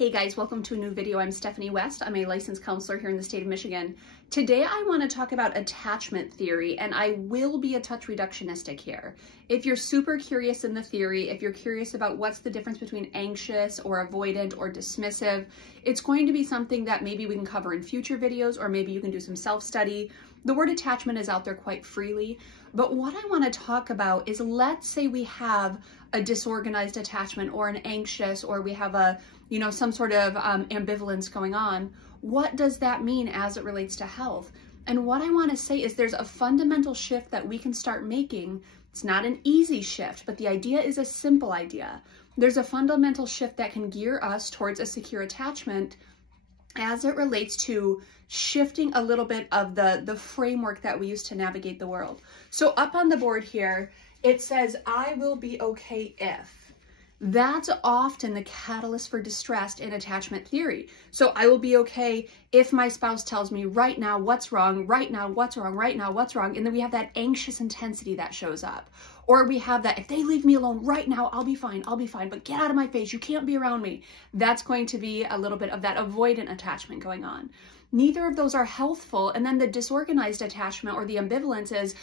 Hey guys, welcome to a new video. I'm Stephanie West. I'm a licensed counselor here in the state of Michigan. Today I want to talk about attachment theory, and I will be a touch reductionistic here. If you're super curious in the theory, if you're curious about what's the difference between anxious or avoidant or dismissive, it's going to be something that maybe we can cover in future videos, or maybe you can do some self-study. The word attachment is out there quite freely, but what I want to talk about is, let's say we have a disorganized attachment or an anxious, or we have a, some sort of ambivalence going on. What does that mean as it relates to health? And what I want to say is there's a fundamental shift that we can start making. It's not an easy shift, but the idea is a simple idea. There's a fundamental shift that can gear us towards a secure attachment as it relates to shifting a little bit of the framework that we use to navigate the world. So up on the board here, it says, I will be okay if. That's often the catalyst for distress in attachment theory. So I will be okay if my spouse tells me right now what's wrong, right now what's wrong, right now what's wrong. And then we have that anxious intensity that shows up. Or we have that, if they leave me alone right now, I'll be fine, but get out of my face, you can't be around me. That's going to be a little bit of that avoidant attachment going on. Neither of those are healthful. And then the disorganized attachment or the ambivalence is,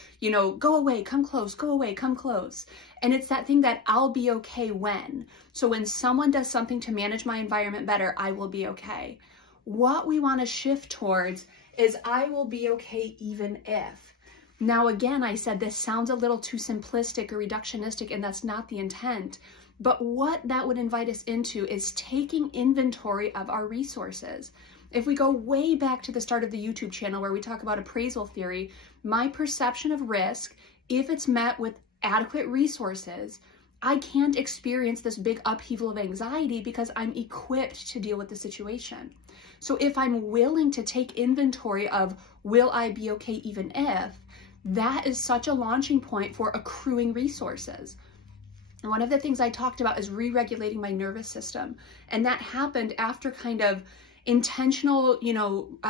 go away, come close, go away, come close. And it's that thing that I'll be okay when. So when someone does something to manage my environment better, I will be okay. What we want to shift towards is I will be okay even if. Now, again, I said this sounds a little too simplistic or reductionistic, and that's not the intent. But what that would invite us into is taking inventory of our resources. If we go way back to the start of the YouTube channel where we talk about appraisal theory, my perception of risk, if it's met with adequate resources, I can't experience this big upheaval of anxiety because I'm equipped to deal with the situation. So if I'm willing to take inventory of, will I be okay even if, that is such a launching point for accruing resources. And one of the things I talked about is re-regulating my nervous system. And that happened after kind of intentional,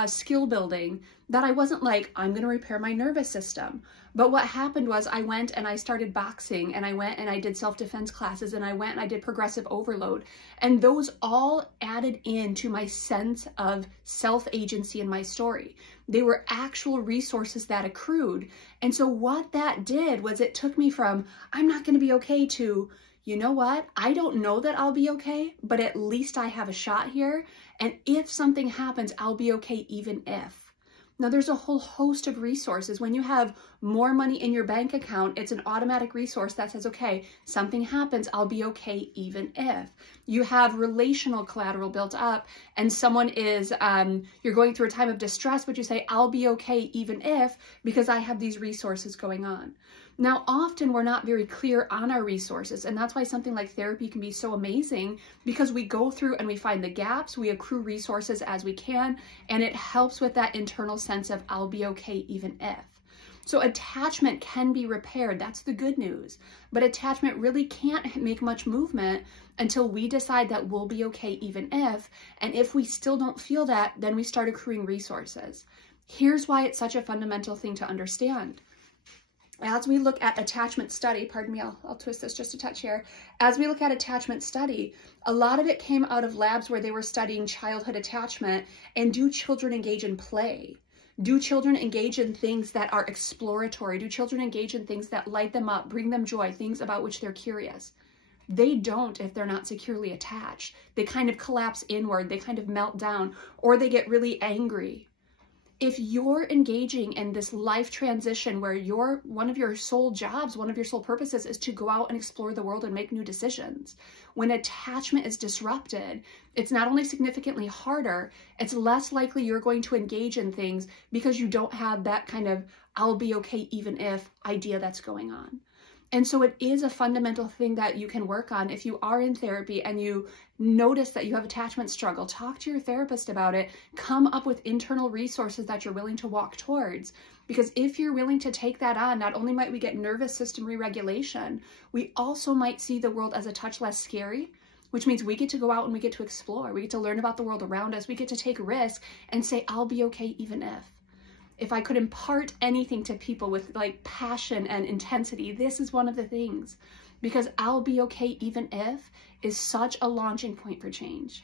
skill building, that I wasn't like, I'm going to repair my nervous system. But what happened was I went and I started boxing, and I went and I did self-defense classes, and I went and I did progressive overload. And those all added into my sense of self-agency in my story. They were actual resources that accrued. And so what that did was it took me from, I'm not going to be okay, to, you know what? I don't know that I'll be okay, but at least I have a shot here. And if something happens, I'll be okay even if. Now, there's a whole host of resources. When you have more money in your bank account, it's an automatic resource that says, okay, something happens, I'll be okay even if. You have relational collateral built up, and someone is, you're going through a time of distress, but you say, I'll be okay even if, because I have these resources going on. Now, often we're not very clear on our resources, and that's why something like therapy can be so amazing, because we go through and we find the gaps, we accrue resources as we can, and it helps with that internal sense of I'll be okay even if. So attachment can be repaired, that's the good news, but attachment really can't make much movement until we decide that we'll be okay even if, and if we still don't feel that, then we start accruing resources. Here's why it's such a fundamental thing to understand. As we look at attachment study, pardon me, I'll twist this just a touch here. As we look at attachment study, a lot of it came out of labs where they were studying childhood attachment, and do children engage in play? Do children engage in things that are exploratory? Do children engage in things that light them up, bring them joy, things about which they're curious? They don't if they're not securely attached. They kind of collapse inward, they kind of melt down, or they get really angry. If you're engaging in this life transition where one of your sole jobs, one of your sole purposes is to go out and explore the world and make new decisions, when attachment is disrupted, it's not only significantly harder, it's less likely you're going to engage in things because you don't have that kind of I'll be okay even if idea that's going on. And so it is a fundamental thing that you can work on. If you are in therapy and you notice that you have attachment struggle, talk to your therapist about it. Come up with internal resources that you're willing to walk towards. Because if you're willing to take that on, not only might we get nervous system re-regulation, we also might see the world as a touch less scary, which means we get to go out and we get to explore. We get to learn about the world around us. We get to take risks and say, I'll be okay even if. If I could impart anything to people with like passion and intensity, this is one of the things, because I'll be okay even if is such a launching point for change.